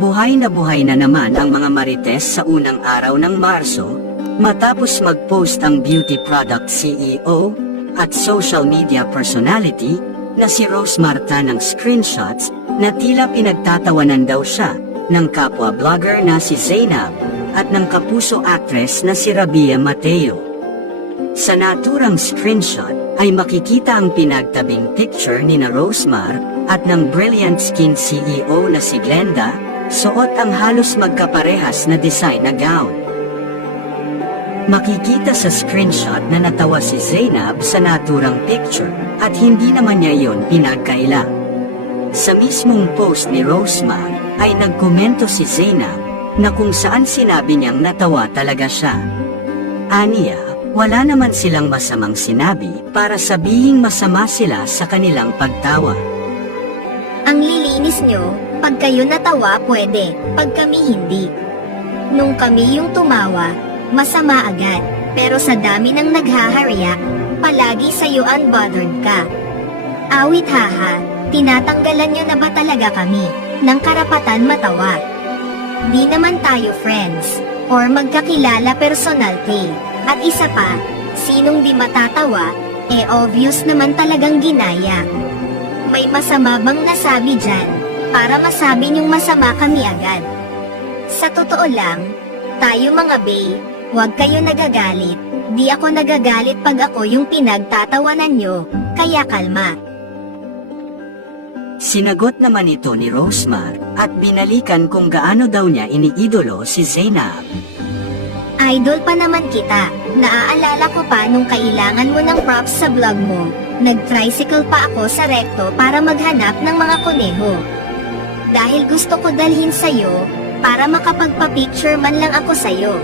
buhay na naman ang mga marites sa unang araw ng Marso, matapos mag-post ang beauty product CEO at social media personality na si Rose Marta ng screenshots na tila pinagtatawanan daw siya ng kapwa vlogger na si Zainab at ng kapuso actress na si Rabia Mateo. Sa naturang screenshot ay makikita ang pinagtabing picture ni na Rosemar at ng Brilliant Skin CEO na si Glenda, suot ang halos magkaparehas na design na gown. Makikita sa screenshot na natawa si Zainab sa naturang picture at hindi naman niya yon pinagkaila. Sa mismong post ni Rosemar ay nagkomento si Zainab na kung saan sinabi niyang natawa talaga siya. Aniya, wala naman silang masamang sinabi para sabihing masama sila sa kanilang pagtawa. Ang lilinis nyo, pag kayo natawa pwede, pag kami hindi. Nung kami yung tumawa, masama agad, pero sa dami ng naghaharya, palagi sa'yo unbothered ka. Awit haha, tinatanggalan nyo na ba talaga kami, ng karapatan matawa? Di naman tayo friends, or magkakilala personality. At isa pa, sinong di matatawa, obvious naman talagang ginaya. May masama bang nasabi dyan, para masabi nyong masama kami agad? Sa totoo lang, tayo mga bae, huwag kayo nagagalit. Di ako nagagalit pag ako yung pinagtatawanan nyo, kaya kalma. Sinagot naman ito ni Rosemar at binalikan kung gaano daw niya iniidolo si Zainab. Idol pa naman kita, naaalala ko pa nung kailangan mo ng props sa vlog mo. Nag-tricycle pa ako sa recto para maghanap ng mga kuneho. Dahil gusto ko dalhin sa'yo, para makapagpa-picture man lang ako sa'yo.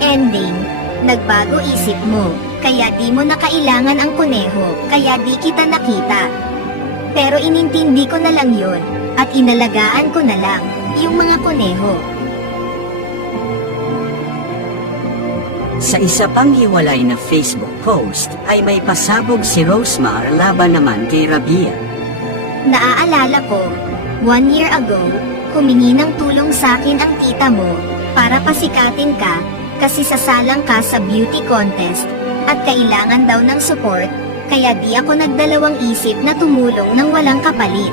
Ending, nagbago isip mo, kaya di mo na kailangan ang kuneho, kaya di kita nakita. Pero inintindi ko na lang yun, at inalagaan ko na lang, yung mga kuneho. Sa isa pang hiwalay na Facebook post ay may pasabog si Rosemar laban naman kay Rabia. Naaalala ko, 1 year ago, humingi ng tulong sa akin ang tita mo para pasikatin ka kasi sasalang ka sa beauty contest at kailangan daw ng support, kaya di ako nagdalawang isip na tumulong ng walang kapalit.